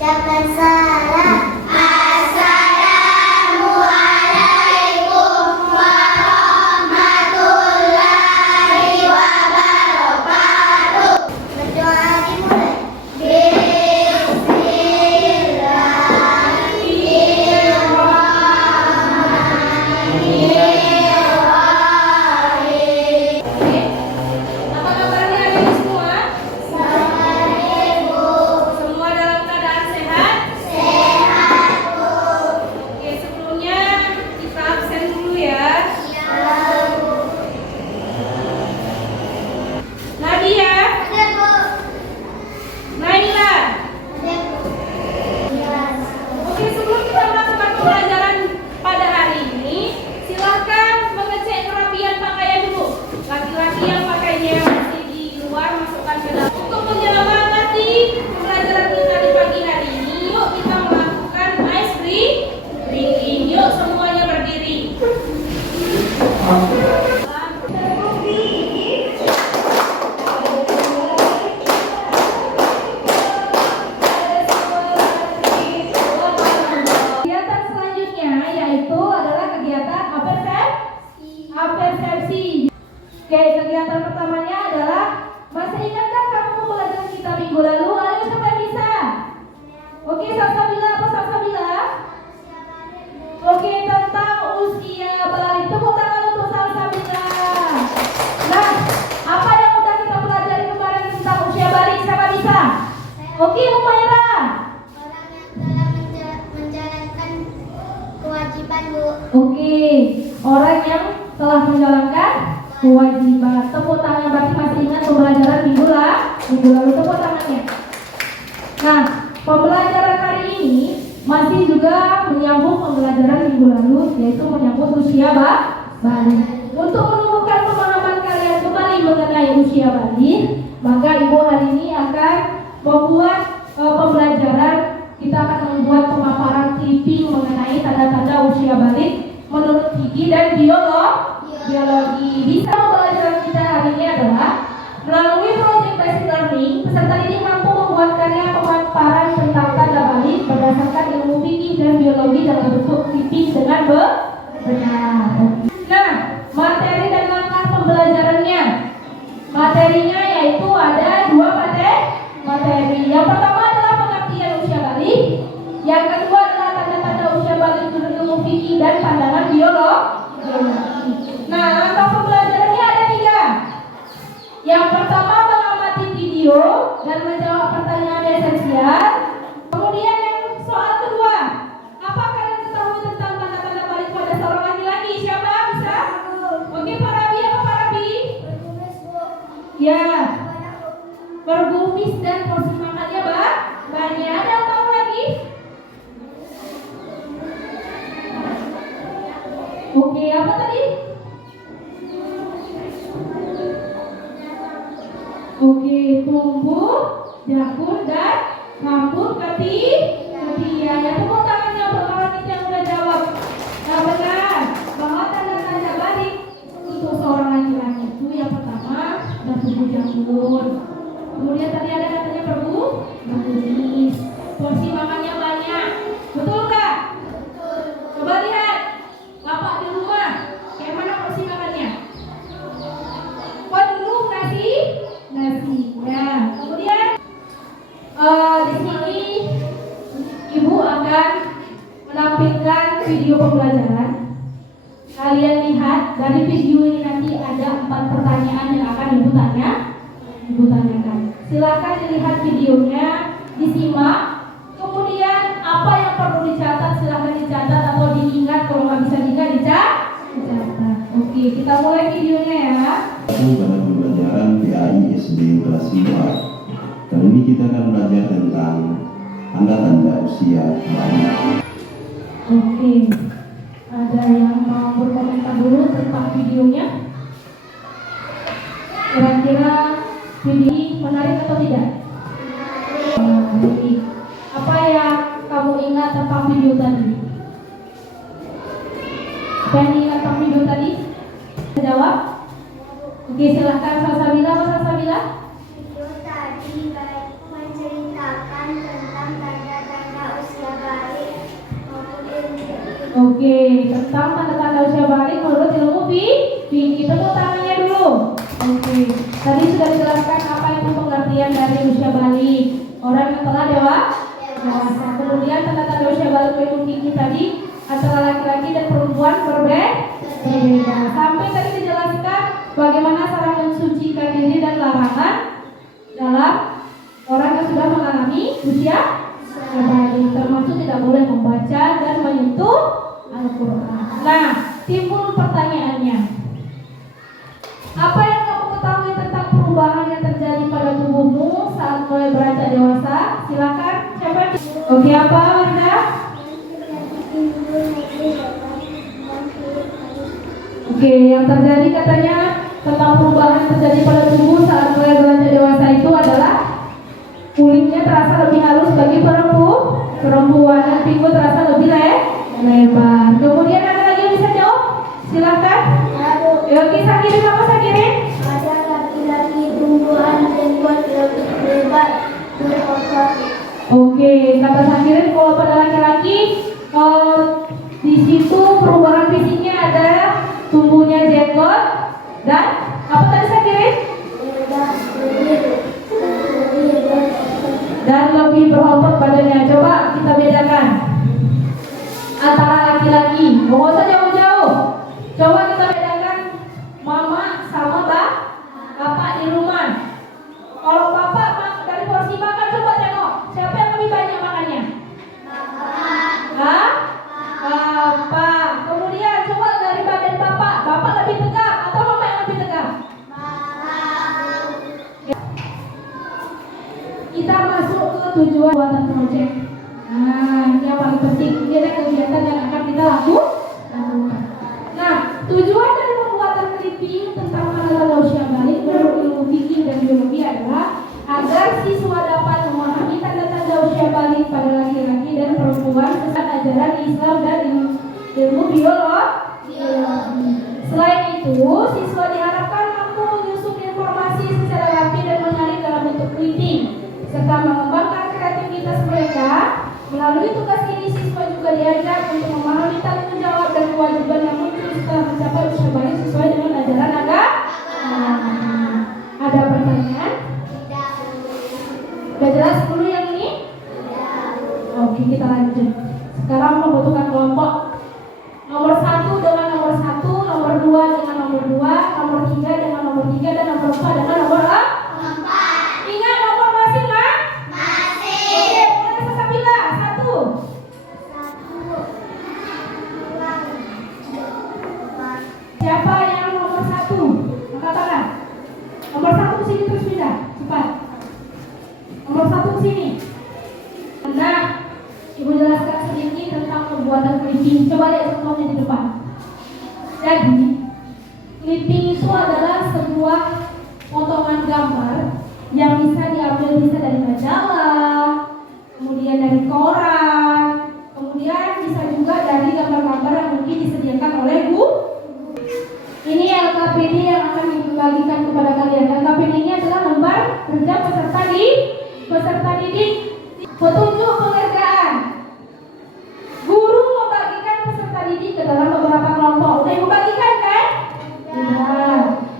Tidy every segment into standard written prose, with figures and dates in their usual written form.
Ucapkan salam. Assalamualaikum warahmatullahi wabarakatuh. Berdoa dimulai. Bismillahirrahmanirrahim. Apa kabarnya adik semua? Semua dalam keadaan sehat? Sehat, Bu. Oke, sebelumnya kita absen dulu ya. Nadia, Ada, Bu. Naila. Ada, Bu. Oke, sebelum kita melakukan pembelajaran pada hari ini, silakan mengecek kerapian pakaian dulu. Laki-laki yang pakainya masih di luar masukkan ke dalam. Untuk menyemangati pembelajaran kita di pagi hari ini, yuk kita melakukan ice breathing. Yuk semuanya berdiri. Kegiatan selanjutnya yaitu adalah kegiatan apersepsi. Oke, kegiatan pertamanya adalah, masih ingatkah kamu pembelajaran kita minggu lalu? Ayo sampai bisa. Oke, Salsabila apa Salsabila? Oke, tentang usia balik. Tepuk tangan untuk Salsabila. Nah, apa yang udah kita pelajari kemarin tentang usia balik? Siapa bisa? Oke, Humaira. Orang yang telah menjalankan kewajiban. Oke, orang yang telah menjalankan kewajiban. Tepuk tangan, berarti masih ingat pembelajaran minggu lalu. Tepuk tangannya. Nah, pembelajaran hari ini masih juga menyambung pembelajaran minggu lalu, yaitu menyambut usia balik. Untuk menumbuhkan pemahaman kalian kembali mengenai usia balik, maka ibu hari ini akan membuat pembelajaran. Kita akan membuat pemaparan clipping mengenai tanda-tanda usia balik menurut Kiki dan biologi. Bisa pembelajaran kita hari ini adalah melalui project based learning, peserta didik mampu membuat karya pemaparan tentang tanda balik berdasarkan ilmu fikih dan biologi dalam bentuk clipping dengan benar. Nah, materi dan langkah pembelajarannya. Materinya yaitu ada dua materi. Yang pertama adalah pengertian usia balik. Yang kedua adalah tanda-tanda usia balik menurut ilmu fikih dan pandangan biologi. Nah, langkah pembelajarannya ada 3. Yang pertama mengamati video dan menjawab pertanyaan esensial. Kemudian yang soal kedua, apa kalian ketahui tentang tanda-tanda balik pada seorang laki-laki? Siapa bisa? Oke, Pak Rabi, apa Pak Rabi? Ya, bergumis dan porsi makannya banyak. Ada yang tahu lagi? Oke, apa tadi? Oke, tumbuh, jakun dan rambut ketiak. Ya, tepuk tangannya untuk orang itu yang udah jawab. Nah, benar bahwa tanda-tanda balik untuk seorang laki-laki itu yang pertama dan tumbuh jakun. Kemudian tadi ada katanya bergumis, porsi makannya banyak. Betul nggak? Coba lihat bapak di rumah, kayak mana porsi makannya? Penuh nasi. Ya, kemudian di sini ibu akan menampilkan video pembelajaran. Kalian lihat dari video ini nanti ada 4 pertanyaan yang akan ibu tanyakan. Silakan dilihat videonya, disimak. Kemudian apa yang perlu dicatat silakan dicatat atau diingat. Kalau nggak bisa dicatat. Oke, kita mulai videonya ya. Pada pembelajaran PAI SD kelas 5. Kali ini kita akan belajar tentang tanda-tanda usia balik. Oke, ada yang mau berkomentar dulu tentang videonya? Kira-kira video ini menarik atau tidak? Menarik. Apa yang kamu ingat tentang video tadi? Apa yang ingat tentang video tadi? Jawab. Oke, silahkan Salsabila. Apa Salsabila? Video tadi menceritakan tentang tanda-tanda Oke, tentang tanda-tanda usia balik menurut ilmu fikih. Tepuk tangannya dulu. Oke, tadi sudah dijelaskan apa itu pengertian dari usia balik. Orang yang telah dewasa. Kemudian tanda-tanda usia balik ilmu fikih tadi antara laki-laki dan perempuan berbeda. Sampai tadi dijelaskan bagaimana cara mensucikan diri dan larangan dalam orang yang sudah mengalami usia balik, termasuk tidak boleh membaca dan menyentuh Al-Quran. Nah, timbul pertanyaannya, apa yang kamu ketahui tentang perubahan yang terjadi pada tubuhmu saat mulai beranjak dewasa? Silakan, siapa? Oke, apa Wardah? Oke, yang terjadi katanya tentang perubahan yang terjadi pada tubuh saat mulai beranjak dewasa itu adalah kulitnya terasa lebih halus bagi perempuan dan pinggul terasa lebih lebar. Kemudian ada lagi yang bisa jawab? Silakan. Oke, Sakirin apa Sakirin? Ada laki-laki tumbuhan jenggot lebih lebar berotot. Oke, kata Sakirin kalau pada laki-laki di situ perubahan fisiknya ada tumbuhnya jenggot dan apa tadi Sakirin? Dan lebih berotot badannya. Coba kita bedakan antara laki-laki. Nggak usah jauh-jauh. Coba kita bedakan mama sama bapak di rumah. Kalau bapak dari porsi makan, coba tengok siapa yang lebih banyak makannya? Bapak. Kemudian coba dari badan bapak lebih tegap atau mama yang lebih tegap? Kita masuk ke tujuan buatan proyek. Nah, ini yang paling penting. Ini ada kegiatan yang akan kita lakukan. Nah, tujuan dari pembuatan clipping tentang tanda-tanda usia balik menurut ilmu fikih dan biologi adalah agar siswa dapat memahami tanda-tanda usia balik pada laki-laki dan perempuan sesuai ajaran Islam dan ilmu biologi. Selain itu, siswa diharapkan mampu menyusun informasi secara rapi dan menarik dalam bentuk clipping, serta mengembangkan kreativitas mereka. Melalui tugas ini, siswa juga diajar untuk memahami tanggung jawab dan kewajiban yang muncul setelah mencapai usia balik sesuai dengan ajaran agama. Ada pertanyaan? Sudah jelas dulu yang ini? Oke, kita lanjut. Sekarang membutuhkan kelompok. Nomor 1 dengan nomor 1, nomor 2 dengan nomor 2, nomor 3 dengan nomor 3, dan nomor 4 dengan nomor 4. Ingat nomor masing-masing? Oke, mulai Sabila. 1. Siapa yang nomor 1? Angkat tangan. Nomor 1 ke sini terus pindah, cepat. Nomor 1 ke sini. Nah, Ibu jelaskan sedikit tentang pembuatan clipping. Coba lihat contohnya di depan. Jadi, clipping itu adalah sebuah potongan gambar yang bisa diambil dari majalah, kemudian dari koran, kemudian bisa juga dari gambar-gambar yang mungkin disediakan oleh Bu. Ini LKPD yang akan dibagikan kepada kalian. LKPD ini adalah lembar kerja peserta didik. Petunjuk pengerjaan. Guru membagikan peserta didik ke dalam beberapa kelompok. Udah membagikan kan? Ya.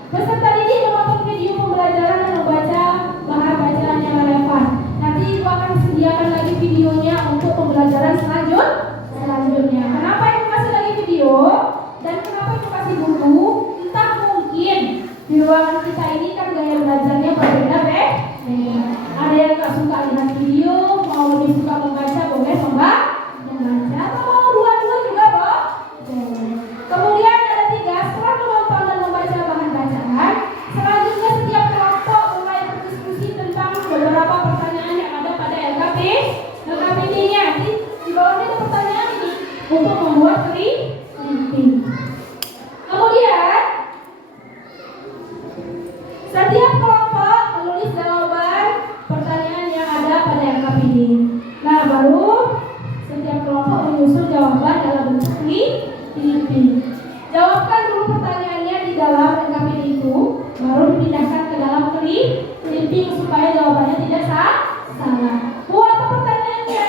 Peserta didik menonton video pembelajaran dan membaca bahan bacaan yang relevan. Nanti Ibu akan sediakan lagi videonya untuk pembelajaran selanjutnya. Kenapa Ibu kasih lagi video? Dan kenapa Ibu kasih buku? Entah mungkin di ruangan kita ini kan gaya belajarnya berbeda. Ada yang gak suka lihat video, mau lebih suka membaca, boleh membaca, atau mau dua-dua juga boleh. Kemudian ada 3, setelah menonton dan membaca bahan bacaan, selanjutnya setiap kelompok mulai berdiskusi tentang beberapa pertanyaan yang ada pada LKPD-nya. Di bawahnya ada pertanyaan ini untuk membuat clipping. Kemudian setiap kelompok menulis jawaban pertanyaan yang ada pada LKPD. Nah, baru setiap kelompok menyusun jawaban dalam bentuk clipping. Jawabkan dulu pertanyaannya di dalam LKPD itu, baru dipindahkan ke dalam clipping supaya jawabannya tidak salah. Apa pertanyaannya?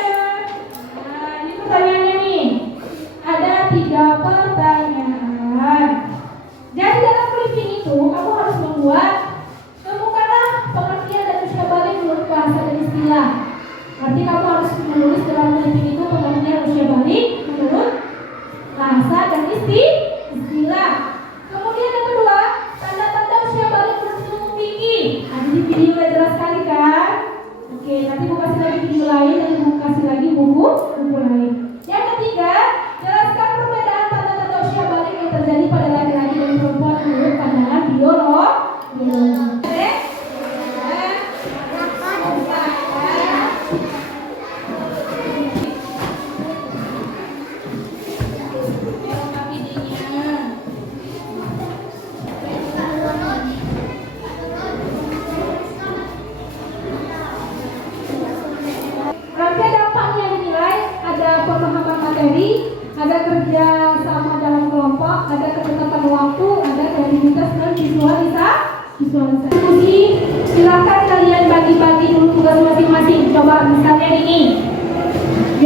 Nah, ini pertanyaannya nih. Ada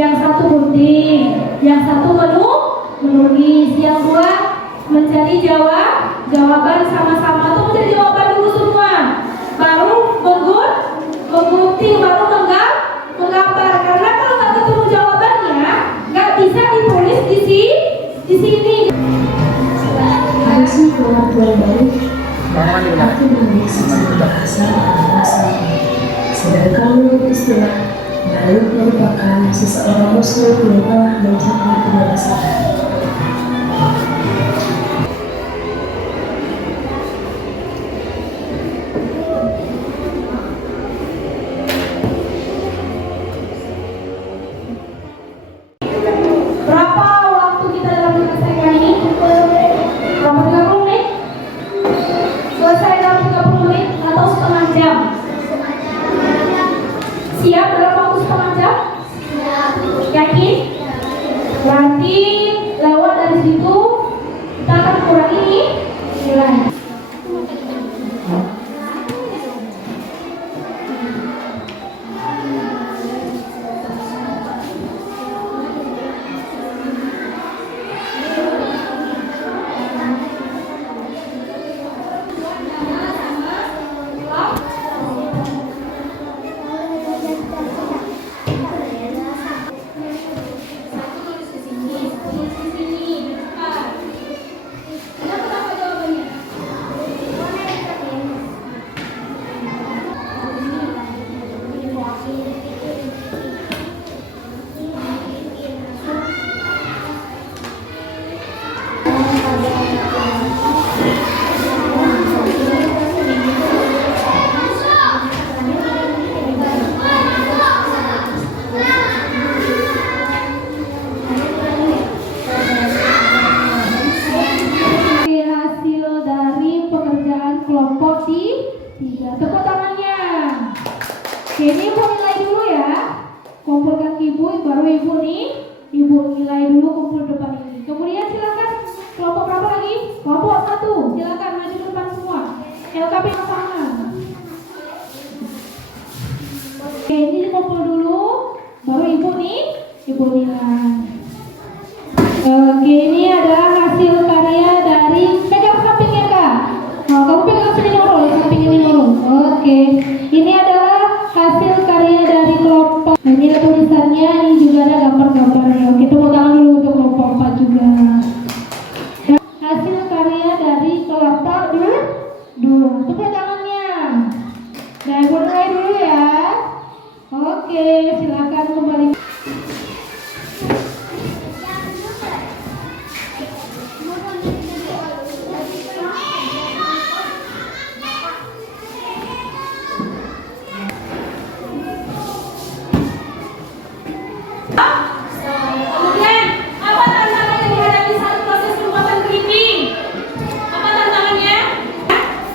Yang satu gunting, yang satu menulis, yang dua mencari jawaban sama-sama tuh mencari jawaban dulu semua. Baru menggunting, baru menggambar. Karena kalau nggak ketemu jawabannya, nggak bisa ditulis di sini. Harusnya pengakuan baru aku memiliki secara bahasa dan bahasa. Sedangkan menurut istilah baru merupakan seseorang muslim yang telah mencapai kedewasaan. Berapa waktu kita dalam menyelesaikan ini? Berapa 30 menit? Selesai dalam 30 menit atau setengah jam? Siap dalam waktu setengah jam? Yakin? Berarti lewat dari situ kita akan kurangi nilai. Kelompok tiga. Tepuk tangannya. Oke, ini ibu nilai dulu ya. Kumpulkan ibu, baru ibu nih. Ibu nilai dulu, kumpul depan ini. Kemudian silakan kelompok berapa lagi? Kelompok 1. Silakan maju depan semua. LKP sama. Oke, ini dikumpul dulu. Baru ibu nih. Ibu nilai. Oke, ini adalah hasil karya dari pegang sampingnya Kak. Nah, kamu pegang sini dulu, samping ini dulu. Oke, ini adalah hasil karya dari kelompok. Nah, ini ada tulisannya, ini juga ada gambar-gambarnya. Oke, tepuk tangan dulu untuk kelompok 4 juga. Dan hasil karya dari kelompok 2. Tepuk tangannya. Nah, mulai dulu ya. Oke, silakan kembali. Kemudian, apa tantangan yang dihadapi saat proses pembuatan keriting? Apa tantangannya?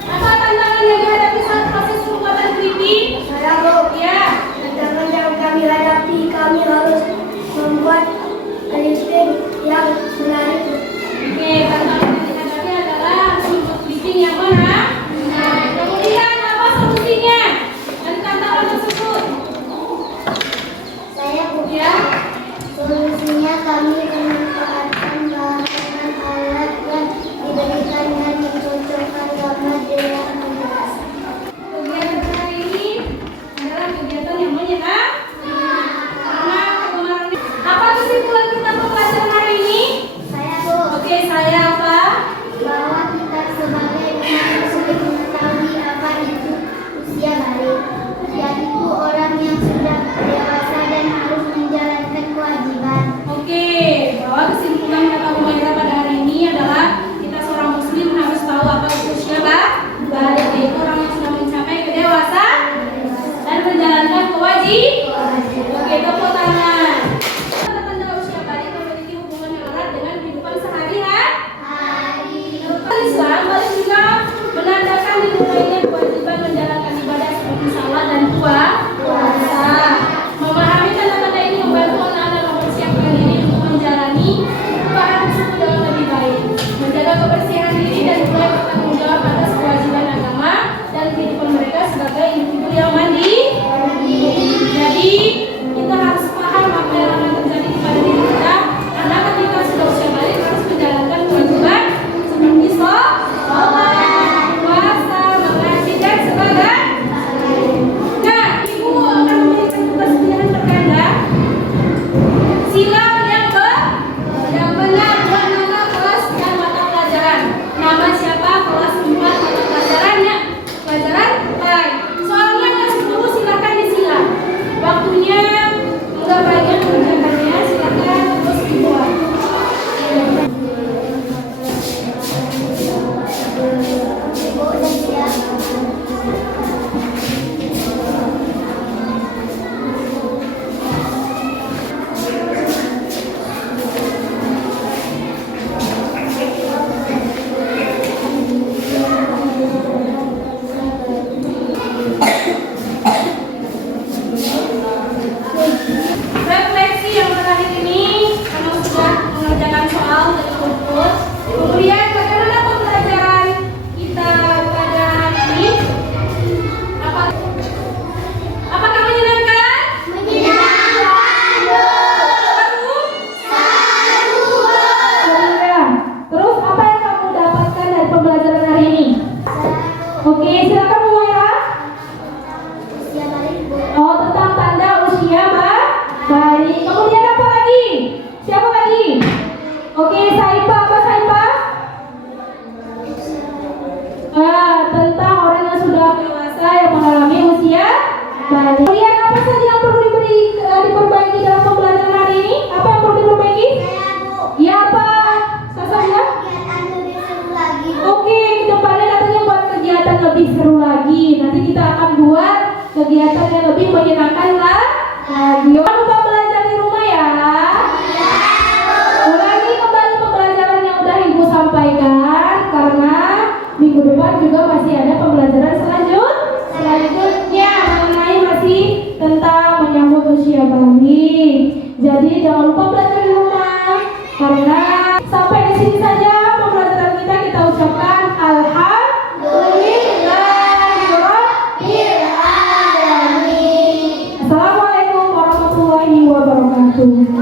Apa tantangan yang dihadapi saat proses pembuatan keriting? Saya Bu, Ya. tantangan yang kami hadapi, kami harus membuat listing yang menarik. Oke, tantangan yang dihadapi adalah membuat keriting yang mana? Kemudian, apa solusinya dari tantangan tersebut? Saya Bu, Ya. solusinya kami memanfaatkan bahan alat yang diberikan dan mencocokkan gambar dengan jelas. Kegiatan hari ini adalah kegiatan yang menyenangkan. Karena kemarin apa kesimpulan kita pembelajaran hari ini? Saya Bu, Oke, saya apa? bahwa kita sebagai umat muslim mengetahui apa itu usia balik, yaitu orang yang sudah dewasa dan harus menjalankan kewajiban. Oke, lagi? Siapa lagi? Oke, Saipa. Apa Saipa? Tentang orang yang sudah dewasa yang mengalami usia balik. Kemudian apa saja yang perlu diperbaiki dalam pembelajaran hari ini? Apa yang perlu diperbaiki? Ya apa? Sasanya? Oke, kedepannya katanya buat kegiatan lebih seru lagi. Nanti kita akan buat kegiatan yang lebih menyenangkan lagi. Jangan lupa belajar di rumah ya. Ulangi kembali pembelajaran yang udah Ibu sampaikan, karena minggu depan juga masih ada pembelajaran selanjutnya mengenai masih tentang menyambut usia balik. Jadi jangan lupa belajar di rumah. Karena sampai di sini saja pembelajaran kita ucapkan alhamdulillahirobbilalamin. Assalamualaikum warahmatullahi wabarakatuh.